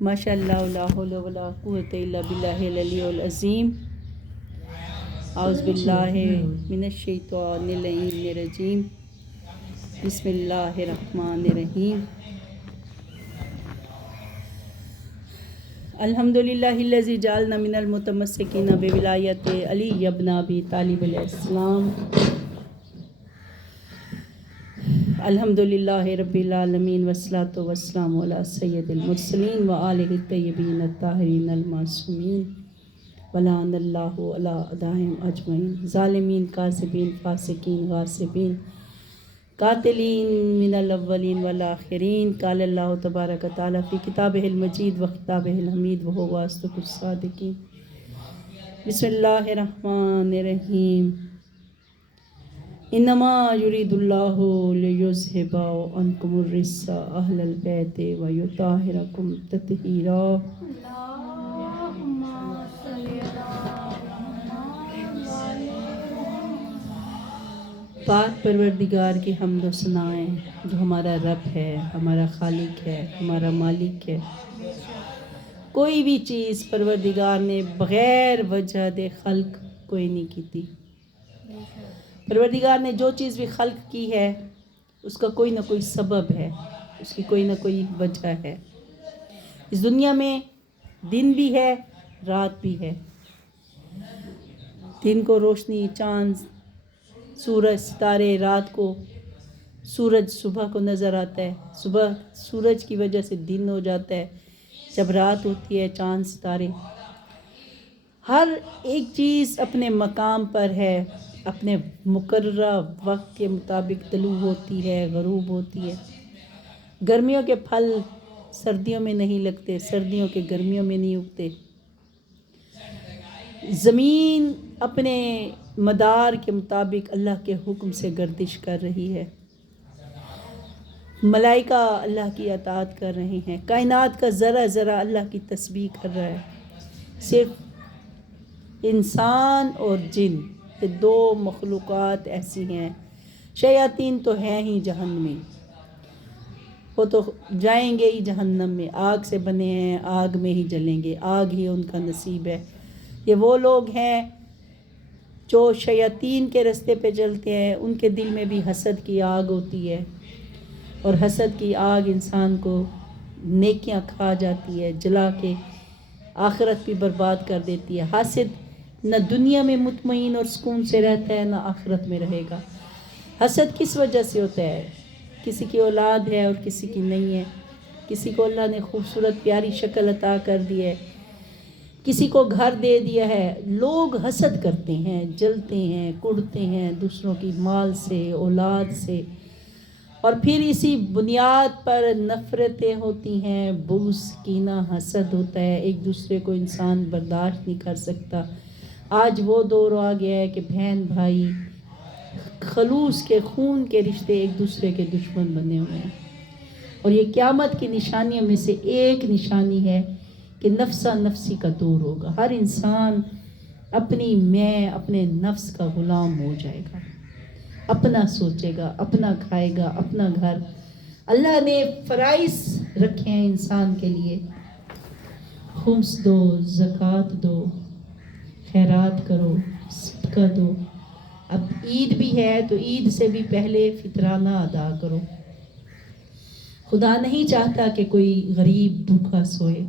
ماشاء اللہ لا حول ولا قوۃ الا باللہ العلی العظیم. اعوذ باللہ من الشیطان اللعین الرجیم. بسم اللہ الرحمن الرحیم. الحمد للہ الذی جعلنا من المتمسکین بولایت علی ابن ابی طالب علیہ السلام. الحمد للہ رب العالمین والصلاة والسلام علی سید المرسلین وآلہ الطیبین الطاہرین المعصومین ولعن اللہ علی اعدائہم اجمعین. ظالمین، کاذبین، فاسقین، غاصبین، قاتلین من الاولین والآخرین. قال اللہ تبارک و تعالی فی کتابہ المجید و خطابہ الحمید وہو اصدق الصادقین. بسم اللہ الرحمن الرحیم. انما یرید اللہ لیذھب عنکم الرجس اہل البیت ویطہرکم تطہیرا. پاک پروردگار کی حمد و ثنائیں جو ہمارا رب ہے، ہمارا خالق ہے، ہمارا مالک ہے. کوئی بھی چیز پروردگار نے بغیر وجہ دے خلق کوئی نہیں کی تھی. پروردگار نے جو چیز بھی خلق کی ہے اس کا کوئی نہ کوئی سبب ہے، اس کی کوئی نہ کوئی وجہ ہے. اس دنیا میں دن بھی ہے، رات بھی ہے. دن کو روشنی، چاند، سورج، ستارے، رات کو سورج صبح کو نظر آتا ہے. صبح سورج کی وجہ سے دن ہو جاتا ہے، جب رات ہوتی ہے چاند، ستارے. ہر ایک چیز اپنے مقام پر ہے، اپنے مقررہ وقت کے مطابق طلوع ہوتی ہے، غروب ہوتی ہے. گرمیوں کے پھل سردیوں میں نہیں لگتے، سردیوں کے گرمیوں میں نہیں اگتے. زمین اپنے مدار کے مطابق اللہ کے حکم سے گردش کر رہی ہے. ملائکہ اللہ کی اطاعت کر رہے ہیں. کائنات کا ذرہ ذرہ اللہ کی تسبیح کر رہا ہے. صرف انسان اور جن، یہ دو مخلوقات ایسی ہیں. شیاطین تو ہیں ہی جہنم میں، وہ تو جائیں گے ہی جہنم میں. آگ سے بنے ہیں، آگ میں ہی جلیں گے، آگ ہی ان کا نصیب ہے. یہ وہ لوگ ہیں جو شیاطین کے رستے پہ چلتے ہیں. ان کے دل میں بھی حسد کی آگ ہوتی ہے، اور حسد کی آگ انسان کو نیکیاں کھا جاتی ہے، جلا کے آخرت بھی برباد کر دیتی ہے. حاسد نہ دنیا میں مطمئن اور سکون سے رہتا ہے، نہ آخرت میں رہے گا. حسد کس وجہ سے ہوتا ہے؟ کسی کی اولاد ہے اور کسی کی نہیں ہے. کسی کو اللہ نے خوبصورت پیاری شکل عطا کر دی ہے، کسی کو گھر دے دیا ہے. لوگ حسد کرتے ہیں، جلتے ہیں، کڑتے ہیں دوسروں کی مال سے، اولاد سے، اور پھر اسی بنیاد پر نفرتیں ہوتی ہیں، بغض، کینہ، حسد ہوتا ہے. ایک دوسرے کو انسان برداشت نہیں کر سکتا. آج وہ دور آ گیا ہے کہ بہن بھائی خلوص کے خون کے رشتے ایک دوسرے کے دشمن بنے ہوئے ہیں. اور یہ قیامت کی نشانیوں میں سے ایک نشانی ہے کہ نفسا نفسی کا دور ہوگا. ہر انسان اپنی میں، اپنے نفس کا غلام ہو جائے گا. اپنا سوچے گا، اپنا کھائے گا، اپنا گھر. اللہ نے فرائض رکھے ہیں انسان کے لیے. خمس دو، زکوٰۃ دو، خیرات کرو، صدقہ دو. اب عید بھی ہے تو عید سے بھی پہلے فطرانہ ادا کرو. خدا نہیں چاہتا کہ کوئی غریب بھوکا سوئے.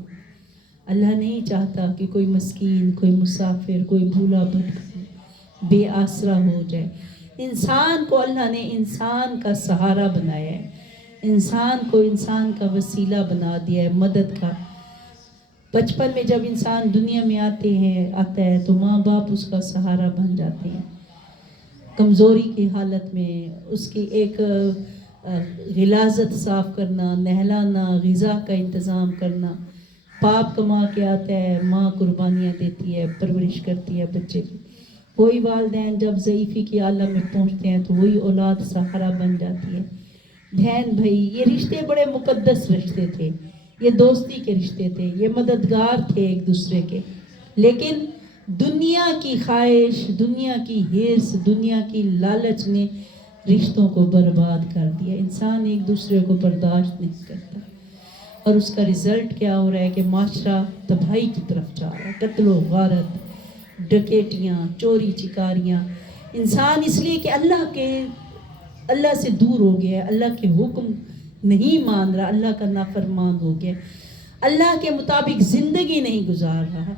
اللہ نہیں چاہتا کہ کوئی مسکین، کوئی مسافر، کوئی بھولا بھٹکا بے آسرا ہو جائے. انسان کو اللہ نے انسان کا سہارا بنایا ہے، انسان کو انسان کا وسیلہ بنا دیا ہے، مدد کا. بچپن میں جب انسان دنیا میں آتا ہے تو ماں باپ اس کا سہارا بن جاتے ہیں. کمزوری کی حالت میں اس کی ایک غلاظت صاف کرنا، نہلانا، غذا کا انتظام کرنا. باپ کما کے آتا ہے، ماں قربانیاں دیتی ہے، پرورش کرتی ہے بچے کی. وہی والدین جب ضعیفی کی عالم میں پہنچتے ہیں تو وہی اولاد سہارا بن جاتی ہے. بہن بھائی، یہ رشتے بڑے مقدس رشتے تھے، یہ دوستی کے رشتے تھے، یہ مددگار تھے ایک دوسرے کے. لیکن دنیا کی خواہش، دنیا کی ہرس، دنیا کی لالچ نے رشتوں کو برباد کر دیا. انسان ایک دوسرے کو برداشت نہیں کرتا. اور اس کا رزلٹ کیا ہو رہا ہے کہ معاشرہ تباہی کی طرف جا رہا ہے، قتل و غارت، ڈکیٹیاں، چوری چکاریاں. انسان اس لیے کہ اللہ سے دور ہو گیا ہے، اللہ کے حکم نہیں مان رہا، اللہ کا نافرمان ہو گیا، اللہ کے مطابق زندگی نہیں گزار رہا،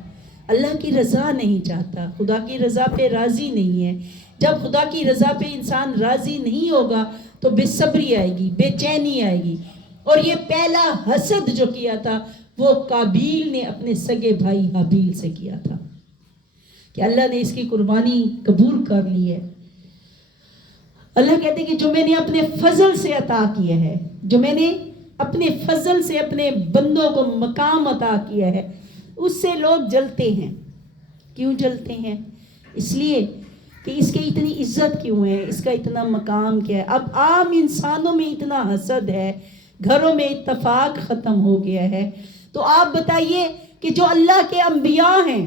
اللہ کی رضا نہیں چاہتا، خدا کی رضا پہ راضی نہیں ہے. جب خدا کی رضا پہ انسان راضی نہیں ہوگا تو بے صبری آئے گی، بے چینی آئے گی. اور یہ پہلا حسد جو کیا تھا وہ قابیل نے اپنے سگے بھائی حابیل سے کیا تھا کہ اللہ نے اس کی قربانی قبول کر لی ہے. اللہ کہتے ہیں کہ جو میں نے اپنے فضل سے عطا کیا ہے، جو میں نے اپنے فضل سے اپنے بندوں کو مقام عطا کیا ہے، اس سے لوگ جلتے ہیں. کیوں جلتے ہیں؟ اس لیے کہ اس کی اتنی عزت کیوں ہے، اس کا اتنا مقام کیا ہے. اب عام انسانوں میں اتنا حسد ہے، گھروں میں اتفاق ختم ہو گیا ہے. تو آپ بتائیے کہ جو اللہ کے انبیاء ہیں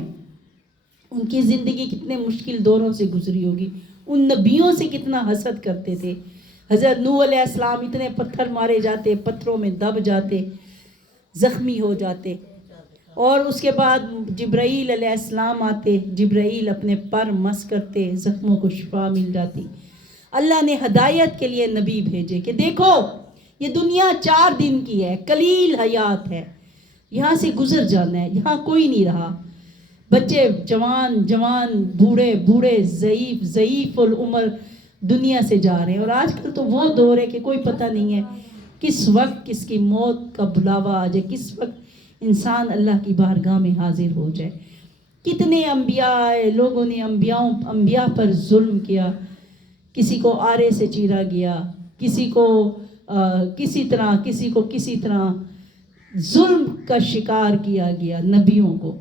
ان کی زندگی کتنے مشکل دوروں سے گزری ہوگی، ان نبیوں سے کتنا حسد کرتے تھے. حضرت نوح علیہ السلام اتنے پتھر مارے جاتے، پتھروں میں دب جاتے، زخمی ہو جاتے، اور اس کے بعد جبرائیل علیہ السلام آتے، جبرائیل اپنے پر مس کرتے، زخموں کو شفا مل جاتی. اللہ نے ہدایت کے لیے نبی بھیجے کہ دیکھو یہ دنیا 4 دن کی ہے، قلیل حیات ہے، یہاں سے گزر جانا ہے، یہاں کوئی نہیں رہا. بچے جوان بوڑھے ضعیف العمر دنیا سے جا رہے ہیں. اور آج کل تو وہ دور ہے کہ کوئی پتہ نہیں ہے کس وقت کس کی موت کا بلاوا آ جائے، کس وقت انسان اللہ کی بارگاہ میں حاضر ہو جائے. کتنے انبیاء آئے، لوگوں نے انبیاء پر ظلم کیا، کسی کو آرے سے چیرا گیا، کسی کو کسی طرح ظلم کا شکار کیا گیا. نبیوں کو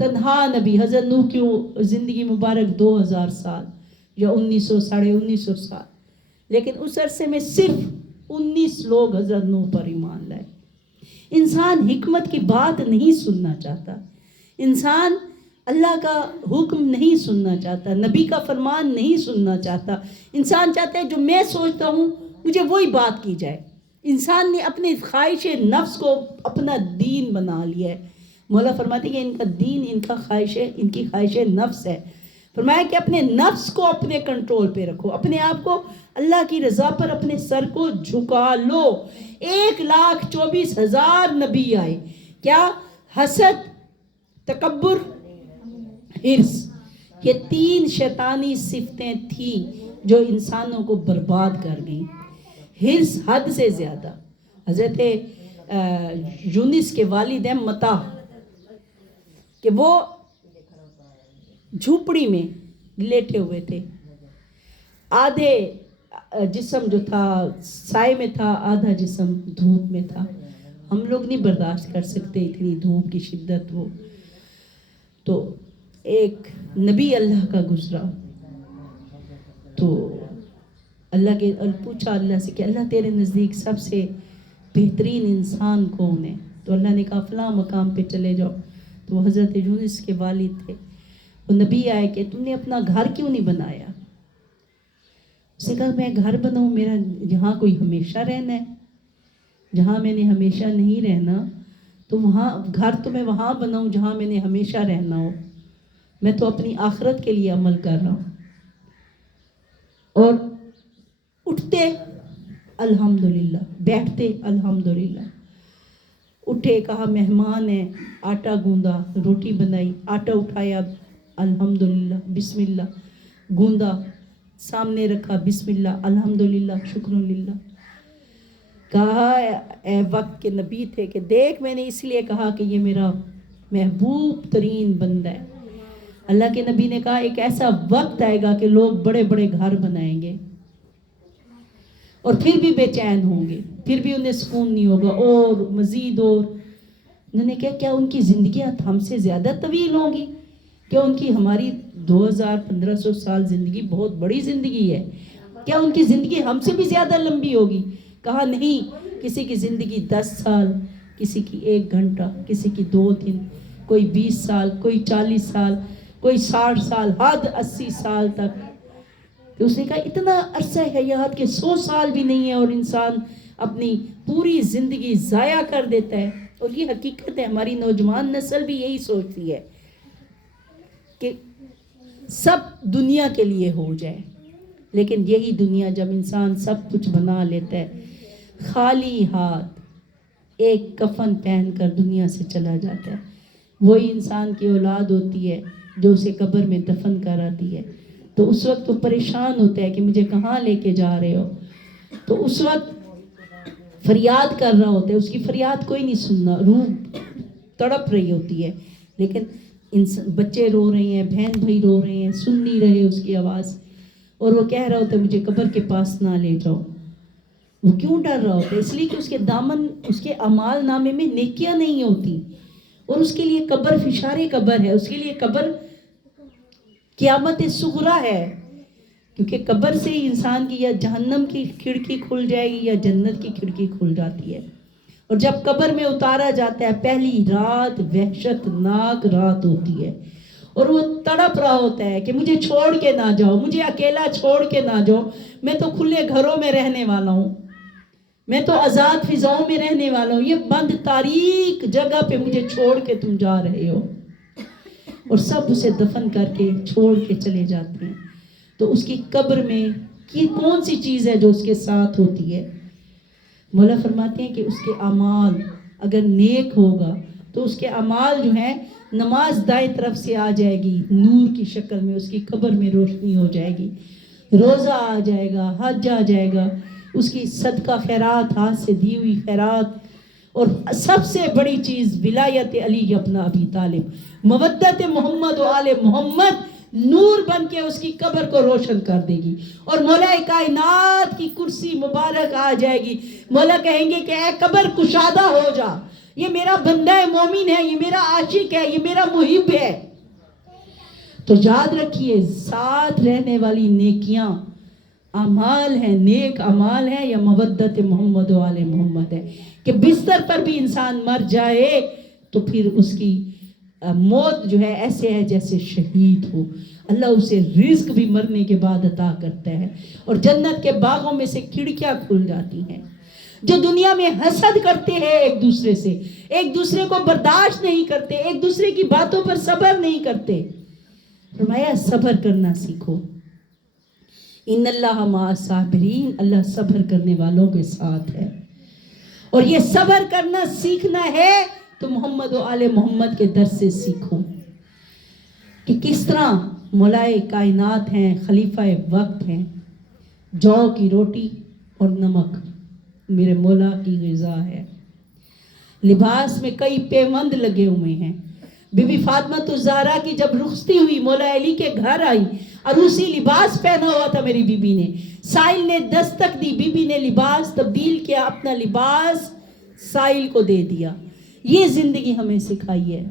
تنہا نبی حضرت نوح کی زندگی مبارک 2000 سال یا 1900 سال، لیکن اس عرصے میں صرف 19 لوگ حضرت نوح پر ایمان لائے. انسان حکمت کی بات نہیں سننا چاہتا، انسان اللہ کا حکم نہیں سننا چاہتا، نبی کا فرمان نہیں سننا چاہتا. انسان چاہتا ہے جو میں سوچتا ہوں مجھے وہی بات کی جائے. انسان نے اپنے خواہش نفس کو اپنا دین بنا لیا ہے. مولا فرماتے ہیں کہ ان کا دین ان کی خواہش نفس ہے. فرمایا کہ اپنے نفس کو اپنے کنٹرول پہ رکھو، اپنے آپ کو اللہ کی رضا پر اپنے سر کو جھکا لو. 1,24,000 نبی آئے. کیا؟ حسد، تکبر، حرص. یہ 3 شیطانی صفتیں تھیں جو انسانوں کو برباد کر گئیں. حرص حد سے زیادہ. حضرت یونس کے والد ہیں متا، کہ وہ جھوپڑی میں لیٹے ہوئے تھے، آدھے جسم جو تھا سائے میں تھا، آدھا جسم دھوپ میں تھا. ہم لوگ نہیں برداشت کر سکتے اتنی دھوپ کی شدت. وہ تو ایک نبی اللہ کا گزرا تو پوچھا اللہ سے کہ اللہ تیرے نزدیک سب سے بہترین انسان کون ہے؟ تو اللہ نے کہا فلاں مقام پہ چلے جاؤ. تو وہ حضرت یونس کے والد تھے. وہ نبی آئے کہ تم نے اپنا گھر کیوں نہیں بنایا؟ اس نے کہا میں گھر بناؤں، میرا جہاں کوئی ہمیشہ رہنا ہے، جہاں میں نے ہمیشہ نہیں رہنا تو وہاں گھر تو میں وہاں بناؤں جہاں میں نے ہمیشہ رہنا ہو. میں تو اپنی آخرت کے لیے عمل کر رہا ہوں. اور اٹھتے الحمدللہ، بیٹھتے الحمدللہ. اٹھے، کہا مہمان ہے، آٹا گوندا، روٹی بنائی، آٹا اٹھایا الحمدللہ بسم اللہ، گوندا سامنے رکھا بسم اللہ الحمدللہ شکر للہ. کہا اے وقت کے نبی تھے کہ دیکھ میں نے اس لیے کہا کہ یہ میرا محبوب ترین بندہ ہے. اللہ کے نبی نے کہا ایک ایسا وقت آئے گا کہ لوگ بڑے بڑے گھر بنائیں گے اور پھر بھی بے چین ہوں گے، پھر بھی انہیں سکون نہیں ہوگا، اور مزید. اور انہوں نے کہا کیا ان کی زندگیاں ہم سے زیادہ طویل ہوں گی؟ کیا ان کی ہماری 2500 سال زندگی بہت بڑی زندگی ہے، کیا ان کی زندگی ہم سے بھی زیادہ لمبی ہوگی؟ کہا نہیں، کسی کی زندگی 10 سال، کسی کی 1 گھنٹہ، کسی کی 2 دن، کوئی 20 سال، کوئی 40 سال، کوئی 60 سال، حد 80 سال تک. تو اس نے کہا اتنا عرصہ حیات کہ 100 سال بھی نہیں ہے اور انسان اپنی پوری زندگی ضائع کر دیتا ہے. اور یہ حقیقت ہے، ہماری نوجوان نسل بھی یہی سوچتی ہے کہ سب دنیا کے لیے ہو جائے. لیکن یہی دنیا جب انسان سب کچھ بنا لیتا ہے، خالی ہاتھ ایک کفن پہن کر دنیا سے چلا جاتا ہے، وہی انسان کی اولاد ہوتی ہے جو اسے قبر میں دفن کراتی ہے. تو اس وقت وہ پریشان ہوتا ہے کہ مجھے کہاں لے کے جا رہے ہو. تو اس وقت فریاد کر رہا ہوتا ہے، اس کی فریاد کوئی نہیں سننا، روح تڑپ رہی ہوتی ہے. لیکن بچے رو رہے ہیں، بہن بھائی رو رہے ہیں، سن نہیں رہے اس کی آواز. اور وہ کہہ رہا ہوتا ہے مجھے قبر کے پاس نہ لے جاؤ. وہ کیوں ڈر رہا ہوتا ہے؟ اس لیے کہ اس کے دامن، اس کے اعمال نامے میں نیکیاں نہیں ہوتی، اور اس کے لیے قبر فشار قبر ہے، اس کے لیے قبر قیامت صغریٰ ہے. کیونکہ قبر سے ہی انسان کی یا جہنم کی کھڑکی کھل جائے گی یا جنت کی کھڑکی کھل جاتی ہے. اور جب قبر میں اتارا جاتا ہے، پہلی رات وحشت ناک رات ہوتی ہے، اور وہ تڑپ رہا ہوتا ہے کہ مجھے چھوڑ کے نہ جاؤ، مجھے اکیلا چھوڑ کے نہ جاؤ. میں تو کھلے گھروں میں رہنے والا ہوں، میں تو آزاد فضاؤں میں رہنے والا ہوں، یہ بند تاریک جگہ پہ مجھے چھوڑ کے تم جا رہے ہو. اور سب اسے دفن کر کے چھوڑ کے چلے جاتے ہیں. تو اس کی قبر میں کون سی چیز ہے جو اس کے ساتھ ہوتی ہے؟ مولا فرماتے ہیں کہ اس کے اعمال اگر نیک ہوگا تو اس کے اعمال جو ہیں، نماز دائیں طرف سے آ جائے گی نور کی شکل میں، اس کی قبر میں روشنی ہو جائے گی، روزہ آ جائے گا، حج آ جائے گا، اس کی صدقہ خیرات، ہاتھ سے دی ہوئی خیرات، اور سب سے بڑی چیز ولایت علی ابن ابی طالب، مودت محمد و آل محمد نور بن کے اس کی قبر کو روشن کر دے گی. اور مولا کائنات کی کرسی مبارک آ جائے گی. مولا کہیں گے کہ اے قبر کشادہ ہو جا، یہ میرا بندہ مومن ہے، یہ میرا عاشق ہے، یہ میرا محب ہے. تو یاد رکھیے، ساتھ رہنے والی نیکیاں اعمال ہیں، نیک اعمال ہیں، یا مودت محمد و آل محمد ہے. کہ بستر پر بھی انسان مر جائے تو پھر اس کی موت جو ہے ایسے ہے جیسے شہید ہو. اللہ اسے رزق بھی مرنے کے بعد عطا کرتا ہے، اور جنت کے باغوں میں سے کھڑکیاں کھل جاتی ہیں. جو دنیا میں حسد کرتے ہیں ایک دوسرے سے، ایک دوسرے کو برداشت نہیں کرتے، ایک دوسرے کی باتوں پر صبر نہیں کرتے، فرمایا صبر کرنا سیکھو. ان اللہ مع الصابرین، اللہ صبر کرنے والوں کے ساتھ ہے. اور یہ صبر کرنا سیکھنا ہے تو محمد و آل محمد کے درس سے سیکھو کہ کس طرح مولائے کائنات ہیں، خلیفہ وقت ہیں. جو کی روٹی اور نمک میرے مولا کی غذا ہے. لباس میں کئی پیوند لگے ہوئے ہیں. بی بی فاطمہ الزہرا کی جب رخصتی ہوئی، مولا علی کے گھر آئی، عروسی لباس پہنا ہوا تھا میری بی بی نے. سائل نے دستک دی، بی بی نے لباس تبدیل کیا، اپنا لباس سائل کو دے دیا. یہ زندگی ہمیں سکھائی ہے.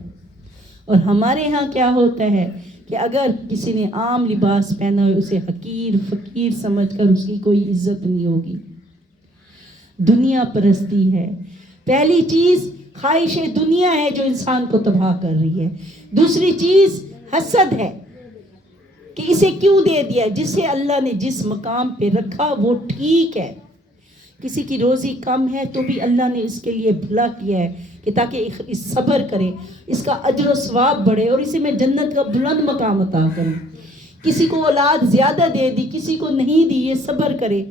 اور ہمارے ہاں کیا ہوتا ہے کہ اگر کسی نے عام لباس پہنا ہو، اسے حقیر فقیر سمجھ کر اس کی کوئی عزت نہیں ہوگی. دنیا پرستی ہے. پہلی چیز خواہش دنیا ہے جو انسان کو تباہ کر رہی ہے. دوسری چیز حسد ہے کہ اسے کیوں دے دیا. جسے اللہ نے جس مقام پہ رکھا وہ ٹھیک ہے. کسی کی روزی کم ہے تو بھی اللہ نے اس کے لیے بھلا کیا ہے کہ تاکہ اس صبر کرے، اس کا اجر و ثواب بڑھے، اور اسے میں جنت کا بلند مقام عطا کروں. کسی کو اولاد زیادہ دے دی، کسی کو نہیں دی، یہ صبر کرے.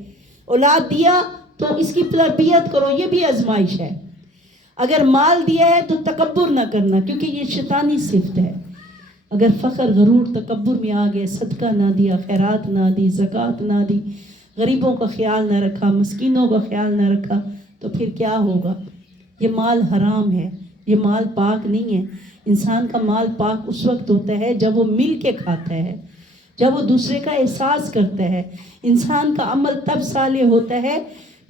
اولاد دیا تو اس کی تربیت کرو، یہ بھی آزمائش ہے. اگر مال دیا ہے تو تکبر نہ کرنا، کیونکہ یہ شیطانی صفت ہے. اگر فخر غرور تکبر میں آ گئے، صدقہ نہ دیا، خیرات نہ دی، زکوٰۃ نہ دی، غریبوں کا خیال نہ رکھا، مسکینوں کا خیال نہ رکھا، تو پھر کیا ہوگا؟ یہ مال حرام ہے، یہ مال پاک نہیں ہے. انسان کا مال پاک اس وقت ہوتا ہے جب وہ مل کے کھاتا ہے، جب وہ دوسرے کا احساس کرتا ہے. انسان کا عمل تب صالح ہوتا ہے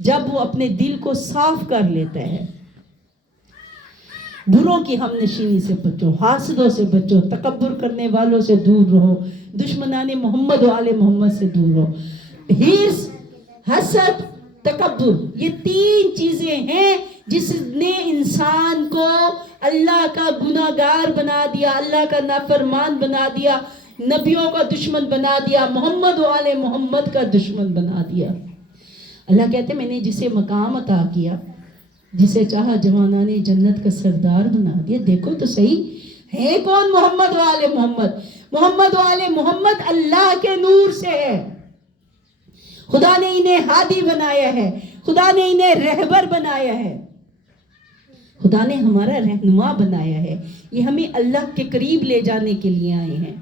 جب وہ اپنے دل کو صاف کر لیتا ہے. بروں کی ہم نشینی سے بچو، حاسدوں سے بچو، تکبر کرنے والوں سے دور رہو، دشمنان محمد و آل محمد سے دور رہو. حرص، حسد، تکبر، یہ تین چیزیں ہیں جس نے انسان کو اللہ کا گناہگار بنا دیا، اللہ کا نافرمان بنا دیا، نبیوں کا دشمن بنا دیا، محمد و آل محمد کا دشمن بنا دیا. اللہ کہتے ہیں میں نے جسے مقام عطا کیا، جسے چاہا جوانانے جنت کا سردار بنا دیا۔ دیکھو تو صحیح ہے کون محمد والے محمد؟ محمد والے محمد اللہ کے نور سے ہے۔ خدا نے انہیں ہادی بنایا ہے، خدا نے انہیں رہبر بنایا ہے، خدا نے ہمارا رہنما بنایا ہے۔ یہ ہمیں اللہ کے قریب لے جانے کے لیے آئے ہیں،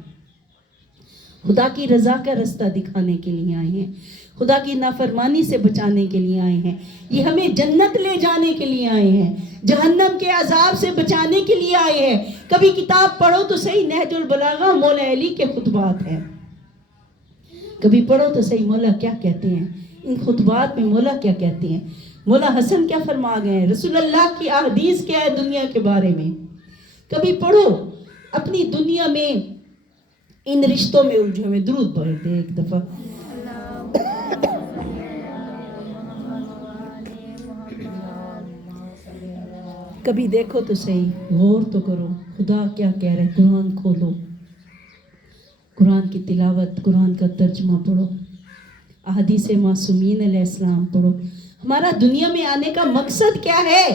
خدا کی رضا کا رستہ دکھانے کے لیے آئے ہیں، خدا کی نافرمانی سے بچانے کے لیے آئے ہیں، یہ ہمیں جنت لے جانے کے لیے آئے ہیں، جہنم کے عذاب سے بچانے کے لیے آئے ہیں۔ کبھی کتاب پڑھو تو صحیح، نہج البلاغہ مولا علی کے خطبات ہیں، کبھی پڑھو تو صحیح مولا کیا کہتے ہیں، ان خطبات میں مولا کیا کہتے ہیں، مولا حسن کیا فرما گئے ہیں، رسول اللہ کی احادیث کیا ہے دنیا کے بارے میں۔ کبھی پڑھو، اپنی دنیا میں ان رشتوں میں الجھے ہوئے۔ درود پڑھ دے ایک دفعہ۔ کبھی دیکھو تو صحیح، غور تو کرو خدا کیا کہہ رہے، قرآن کھولو، قرآن کی تلاوت، قرآن کا ترجمہ پڑھو، احادیث معصومین علیہ السلام پڑھو۔ ہمارا دنیا میں آنے کا مقصد کیا ہے؟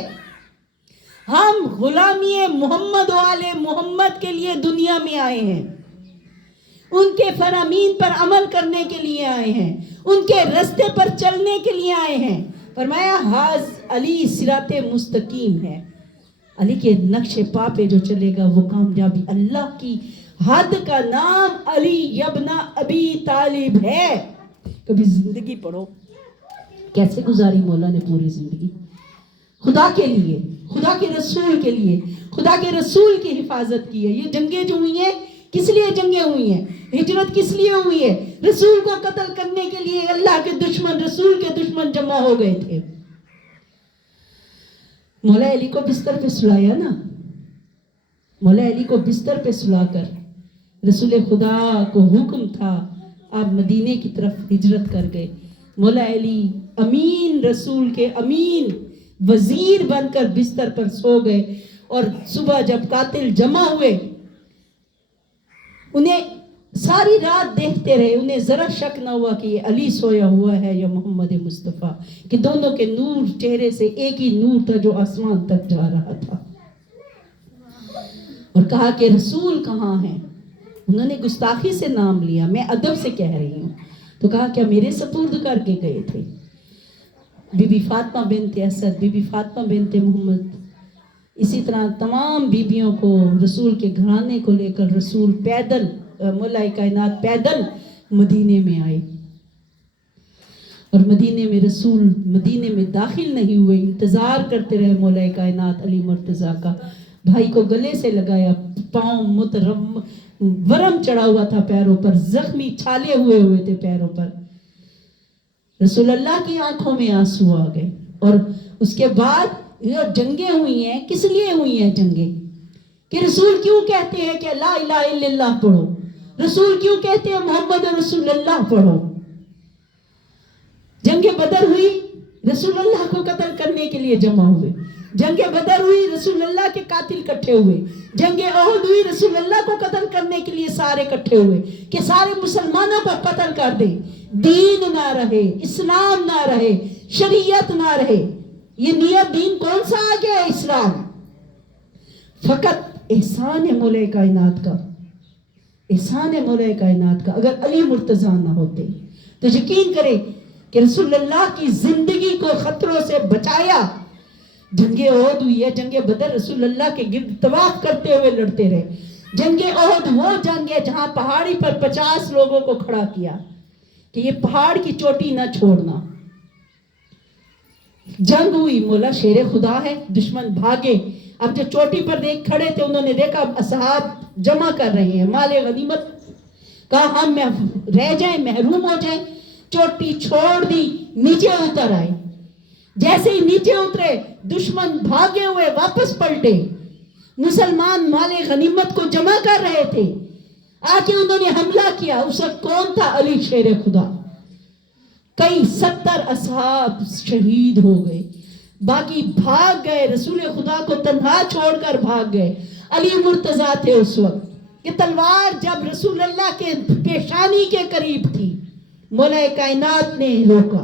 ہم غلامی محمد والے محمد کے لیے دنیا میں آئے ہیں، ان کے فرامین پر عمل کرنے کے لیے آئے ہیں، ان کے رستے پر چلنے کے لیے آئے ہیں۔ فرمایا حاض علی صراط مستقیم ہے، علی کے نقش پا پہ جو چلے گا وہ کامیابی۔ اللہ کی حد کا نام علی ابن ابی طالب ہے۔ کبھی زندگی پڑھو، کیسے گزاری مولا نے پوری زندگی خدا کے لیے، خدا کے رسول کے لیے، خدا کے رسول کی حفاظت کی ہے۔ یہ جنگیں جو ہوئی ہیں کس لیے جنگیں ہوئی ہیں؟ ہجرت کس لیے ہوئی ہے؟ رسول کو قتل کرنے کے لیے اللہ کے دشمن، رسول کے دشمن جمع ہو گئے تھے۔ مولا علی کو بستر پہ سلایا نا، مولا علی کو بستر پہ سلا کر رسول خدا کو حکم تھا آپ مدینے کی طرف ہجرت کر گئے۔ مولا علی امین، رسول کے امین وزیر بن کر بستر پر سو گئے، اور صبح جب قاتل جمع ہوئے انہیں ساری رات دیکھتے رہے، انہیں ذرا شک نہ ہوا کہ یہ علی سویا ہوا ہے یا محمد مصطفیٰ، کہ دونوں کے نور چہرے سے ایک ہی نور تھا جو آسمان تک جا رہا تھا۔ اور کہا کہ رسول کہاں ہیں؟ انہوں نے گستاخی سے نام لیا، میں ادب سے کہہ رہی ہوں، تو کہا کیا میرے سپرد کر کے گئے تھے؟ بی بی فاطمہ بنت اسد، بی بی فاطمہ بنت محمد، اسی طرح تمام بیبیوں کو، رسول کے گھرانے کو لے کر رسول پیدل، مولا کائنات پیدل مدینے میں آئے، اور مدینے میں رسول مدینے میں داخل نہیں ہوئے، انتظار کرتے رہے مولا کائنات علی مرتضیٰ کا۔ بھائی کو گلے سے لگایا، پاؤں ورم چڑھا ہوا تھا پیروں پر، زخمی چھالے ہوئے تھے پیروں پر۔ رسول اللہ کی آنکھوں میں آنسو آ گئے۔ اور اس کے بعد یہ جنگیں ہوئی ہیں، کس لیے ہوئی ہیں جنگیں؟ کہ رسول کیوں کہتے ہیں کہ لا الہ الا اللہ پڑھو، رسول کیوں کہتے ہیں محمد رسول اللہ پڑھو؟ جنگ بدر ہوئی، رسول اللہ کو قتل کرنے کے لیے جمع ہوئے۔ جنگ بدر ہوئی، رسول اللہ کے قاتل کٹھے ہوئے۔ جنگ احد ہوئی، رسول اللہ کو قتل کرنے کے لیے سارے کٹھے ہوئے کہ سارے مسلمانوں کو قتل کر دیں، دین نہ رہے، اسلام نہ رہے، شریعت نہ رہے۔ یہ نیت دین کون سا آ گیا ہے؟ اسلام۔ فقط احسان ہے مولا کائنات کا، احسان ہے مولا کائنات کا۔ اگر علی مرتضیٰ نہ ہوتے تو یقین کریں کہ رسول اللہ کی زندگی کو خطروں سے بچایا۔ جنگ احد ہوئی ہے، جنگ بدر رسول اللہ کے گرد طواف کرتے ہوئے لڑتے رہے۔ جنگ احد وہ جنگ ہے جہاں پہاڑی پر 50 لوگوں کو کھڑا کیا کہ یہ پہاڑ کی چوٹی نہ چھوڑنا۔ جنگ ہوئی، مولا شیر خدا ہے، دشمن بھاگے۔ اب جو چوٹی پر دیکھ کھڑے تھے انہوں نے دیکھا اصحاب جمع کر رہے ہیں مال غنیمت، کہا ہم رہ جائیں، محروم ہو جائیں۔ چوٹی چھوڑ دی، نیچے اتر آئے۔ جیسے ہی نیچے اترے دشمن بھاگے ہوئے واپس پلٹے۔ مسلمان مال غنیمت کو جمع کر رہے تھے، آ کے انہوں نے حملہ کیا۔ اس وقت کون تھا؟ علی شیر خدا۔ کئی 70 اصحاب شہید ہو گئے، باقی بھاگ گئے، رسول خدا کو تنہا چھوڑ کر بھاگ گئے۔ علی مرتضیٰ تھے اس وقت کہ تلوار جب رسول اللہ کے پیشانی کے قریب تھی، مولا کائنات نے روکا،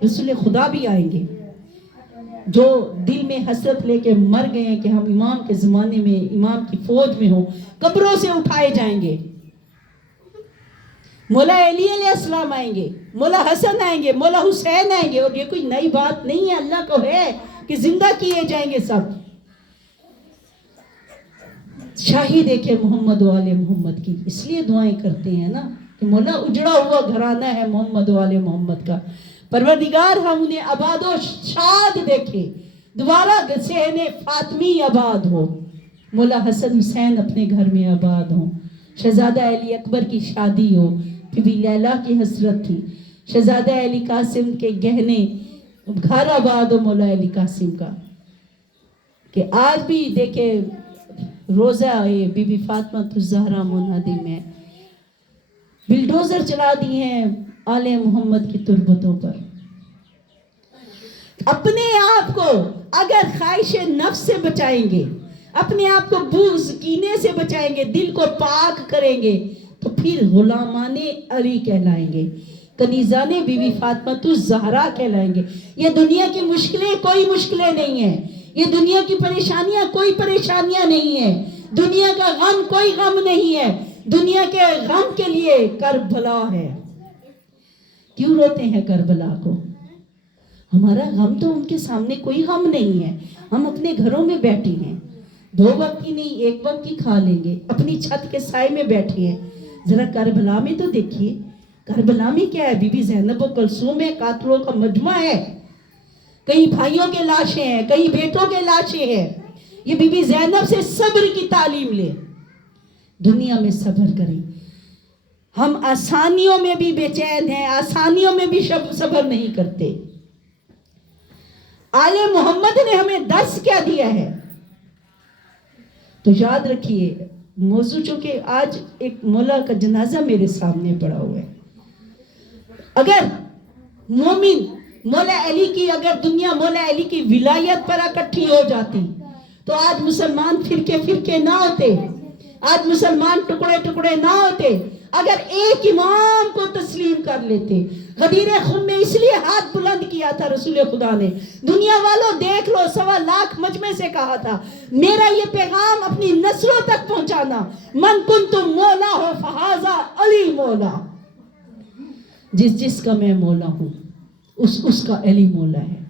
رسول خدا بھی آئیں گے جو دل میں حسرت لے کے مر گئے ہیں کہ ہم امام کے زمانے میں امام کی فوج میں ہوں، قبروں سے اٹھائے جائیں گے. مولا علی علیہ السلام آئیں گے، مولا حسن آئیں گے، مولا حسین آئیں گے. اور یہ کوئی نئی بات نہیں ہے، اللہ کو ہے کہ زندہ کیے جائیں گے سب. شاہی دیکھے محمد و آل محمد کی، اس لیے دعائیں کرتے ہیں نا کہ مولا اجڑا ہوا گھرانہ ہے محمد و آل محمد کا، پروردگار ہم انہیں آباد و شاد دیکھے، دوبارہ صحن فاطمی آباد ہو، مولا حسن حسین اپنے گھر میں آباد ہوں، شہزادہ علی اکبر کی شادی ہو، بی بی لیلا کی حسرت تھی، شہزادہ علی قاسم کے گہنے گھر آباد ہو مولا علی قاسم کا. کہ آج بھی دیکھے روزہ بی بی فاطمہ الزہرا منہدم میں بلڈوزر چلا دی ہیں آل محمد کی تربتوں پر. اپنے آپ کو اگر خواہش نفس سے بچائیں گے، اپنے آپ کو بغض کینے سے بچائیں گے، دل کو پاک کریں گے، تو پھر غلامان علی کہلائیں گے، کنیزان بی بی فاطمہ الزہرا کہلائیں گے. یہ دنیا کی مشکلیں کوئی مشکلیں نہیں ہیں، یہ دنیا کی پریشانیاں کوئی پریشانیاں نہیں ہیں، دنیا کا غم کوئی غم نہیں ہے. دنیا کے غم کے لیے کربلا ہے. کیوں روتے ہیں کربلا کو؟ ہمارا غم تو ان کے سامنے کوئی غم نہیں ہے. ہم اپنے گھروں میں بیٹھے ہیں، 2 وقت کی نہیں 1 وقت کی کھا لیں گے، اپنی چھت کے سائے میں بیٹھے ہیں. ذرا کربلا میں تو دیکھیے، کربلا میں کیا ہے؟ بی بی زینب و کلثوم ہے، قاتلوں کا مجمع ہے. کئی بھائیوں کے لاشیں ہیں، کئی بیٹوں کے لاشیں ہیں. یہ بی بی زینب سے صبر کی تعلیم لے، دنیا میں صبر کریں. ہم آسانیوں میں بھی بے چین ہیں، آسانیوں میں بھی صبر نہیں کرتے. آل محمد نے ہمیں درس کیا دیا ہے؟ تو یاد رکھیے موضوع، چونکہ آج ایک مولا کا جنازہ میرے سامنے پڑا ہوا ہے. اگر مومن مولا علی کی، اگر دنیا مولا علی کی ولایت پر اکٹھی ہو جاتی تو آج مسلمان فرقے نہ ہوتے، آج مسلمان ٹکڑے نہ ہوتے. اگر ایک امام کو تسلیم کر لیتے. غدیر خم میں اس لیے ہاتھ بلند کیا تھا رسول خدا نے، دنیا والوں دیکھ لو، 1.25 لاکھ مجمع سے کہا تھا میرا یہ پیغام اپنی نسلوں تک پہنچانا. من کنت مولا ہو فہذا علی مولا، جس کا میں مولا ہوں اس کا علی مولا ہے.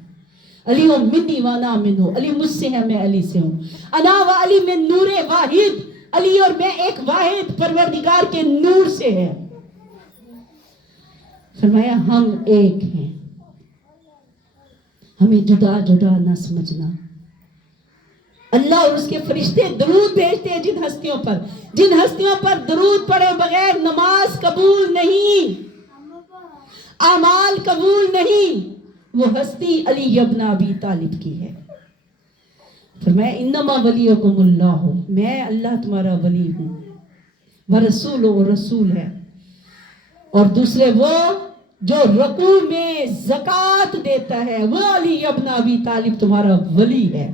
علی منی وانا منہ، علی مجھ سے ہے میں علی سے ہوں. انا و علی میں نور واحد، علی اور میں ایک واحد پروردگار کے نور سے ہے. فرمایا ہم ایک ہیں، ہمیں جدا نہ سمجھنا. اللہ اور اس کے فرشتے درود بھیجتے ہیں جن ہستیوں پر درود پڑے بغیر نماز قبول نہیں، اعمال قبول نہیں. وہ ہستی علی ابن ابی طالب کی ہے. فرمایا انما ولیکم اللہ، میں اللہ تمہارا ولی ہوں، ورسول و رسول ہے. اور دوسرے وہ جو رکوع میں زکوٰۃ دیتا ہے، وہ علی ابن ابی طالب تمہارا ولی ہے.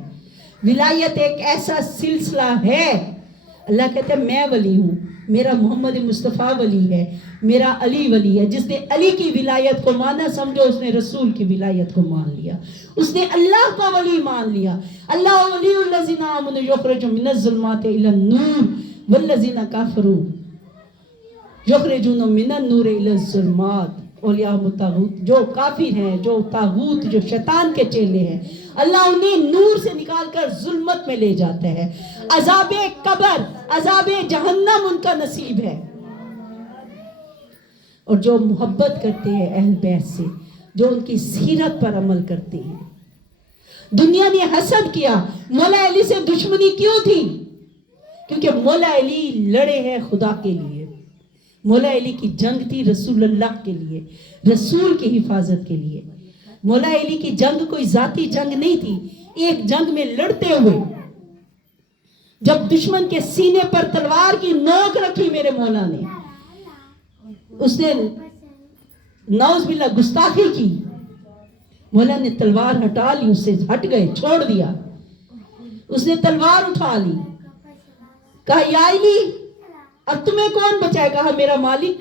ولایت ایک ایسا سلسلہ ہے، اللہ کہتا ہے میں ولی ہوں، میرا محمد مصطفیٰ ولی ہے، میرا علی ولی ہے. جس نے علی کی ولایت کو مانا، سمجھو اس نے رسول کی ولایت کو مان لیا، اس نے اللہ کا ولی مان لیا. اللہ ولی الذین آمنوا یخرجون من الظلمات الی النور والذین کفروا یخرجون من النور الی الظلمات. اولیاء الطاغوت جو کافر ہیں، جو طاغوت، جو شیطان کے چیلے ہیں، اللہ انہیں نور سے نکال کر ظلمت میں لے جاتا ہے. عذاب قبر، عذاب جہنم ان کا نصیب ہے. اور جو محبت کرتے ہیں اہل بیت سے، جو ان کی سیرت پر عمل کرتے ہیں. دنیا نے حسد کیا، مولا علی سے دشمنی کیوں تھی؟ کیونکہ مولا علی لڑے ہیں خدا کے لیے. مولا علی کی جنگ تھی رسول اللہ کے لیے، رسول کی حفاظت کے لیے. مولا علی کی جنگ کوئی ذاتی جنگ نہیں تھی. ایک جنگ میں لڑتے ہوئے جب دشمن کے سینے پر تلوار کی نوک رکھی میرے مولا نے، اس نے نعوذ باللہ گستاخی کی. مولا نے تلوار ہٹا لی، اس سے ہٹ گئے، چھوڑ دیا. اس نے تلوار اٹھا لی، کہا یا علی اب تمہیں کون بچائے؟ کہا میرا مالک.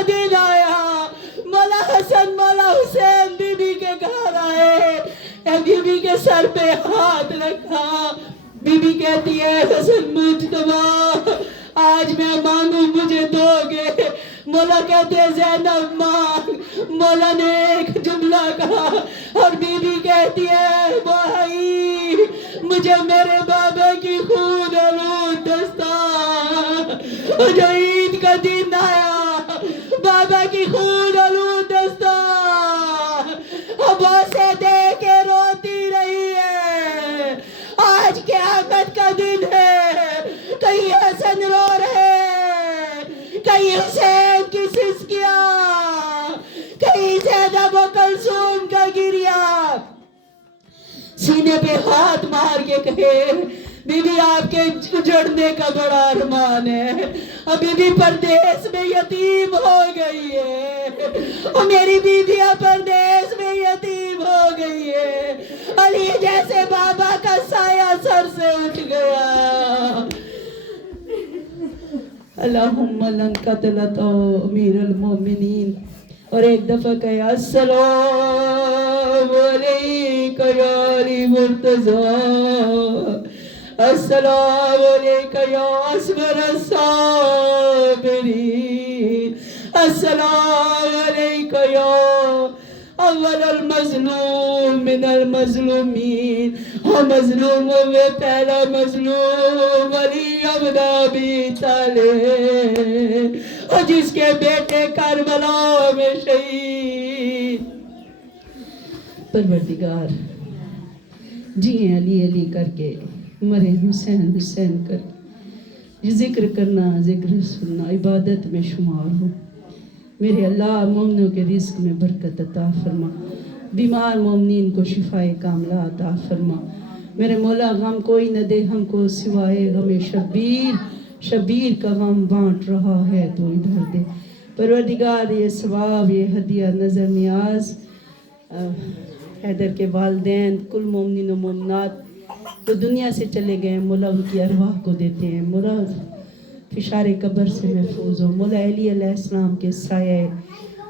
کا دن آیا، مولا حسن مولا حسین بی بی کے گھر آئے، بی بی کے سر پہ ہاتھ رکھا، بی بی کہتی ہے حسن مجتبیٰ آج میں مانگوں مجھے دو گے؟ مولا کہتے ہیں زینب مانگ۔ مولا نے ایک جملہ کہا اور بی بی کہتی ہے بھائی مجھے میرے بابا کی خون آلود دستار، جو عید کا دن آیا بابا کی خون آلود دستار عباسے دے کے روتی رہی ہے۔ آج قیامت کا دن ہے، کہیں حسن رو رہے، کہیں حسین کی سسکیاں، کہیں زینب و کلثوم کا گریا، سینے پہ ہاتھ مار کے کہے بی بی آپ کے جڑنے کا بڑا ارمان ہے، ابھی بھی پردیس میں یتیم ہو گئی ہے، اور میری بیویاں پردیس میں یتیم ہو گئی ہے، علی جیسے بابا کا سایہ سر سے اٹھ گیا۔ اللہم لن قتلت امیر المومنین، اور ایک دفعہ کہا السلام علیکہ یا علی مرتضی، السلام علیکہ یا اسمر الصابرین، السلام علیکہ یا اول المظلوم من المظلومین، اور مظلوموں میں پہلا مظلوم علی ابن ابی طالب، اور جس کے بیٹے کربلا میں شہید۔ پروردگار جیئے علی علی کر کے، مرے حسین حسین کر کے، یہ ذکر کرنا ذکر سننا عبادت میں شمار ہو۔ میرے اللہ مومنوں کے رزق میں برکت عطا فرما، بیمار مومنین کو شفاء کاملہ عطا فرما۔ میرے مولا غم کوئی نہ دے ہم کو سوائے غم شبیر، شبیر کا غم بانٹ رہا ہے تو ادھر دے۔ پروردگار یہ ثواب، یہ ہدیہ نظر نیاز حیدر کے والدین، کل مومنین و مومنات جو دنیا سے چلے گئے، مولا ان کی ارواح کو دیتے ہیں، مولا فشار قبر سے محفوظ ہو، مولا علی علیہ السلام کے سایہ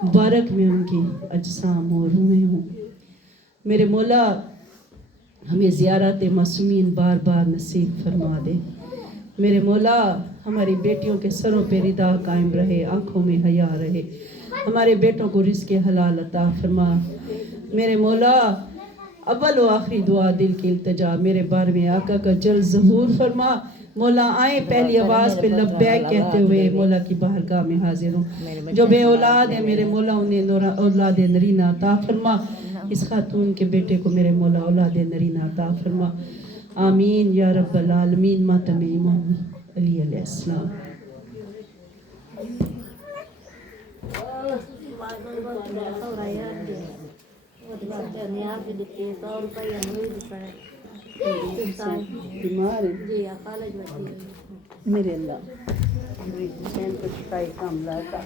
مبارک میں ان کی اجسام اور روحیں ہوں۔ میرے مولا ہمیں زیارت معصومین بار بار نصیب فرما دے۔ میرے مولا ہماری بیٹیوں کے سروں پہ ردا قائم رہے، آنکھوں میں حیا رہے، ہمارے بیٹوں کو رزق حلال عطا فرما۔ میرے مولا اول و آخری دعا دل کی التجا میرے بارے میں آقا کا جل ظہور فرما۔ مولا آئیں پہلی آواز پہ لبیک کہتے ہوئے مولا کی بارگاہ میں حاضر ہوں۔ جو بے اولاد ہیں میرے مولا انہیں اولاد نرینہ عطا فرما، اس خاتون کے بیٹے کو میرے مولا اولاد نرینہ عطا فرما، آمین یا رب العالمین۔ ماتم امام علی علیہ السلام۔ بیمار ہیں میرے اللہ، حسین کو شفاء کاملہ عطا۔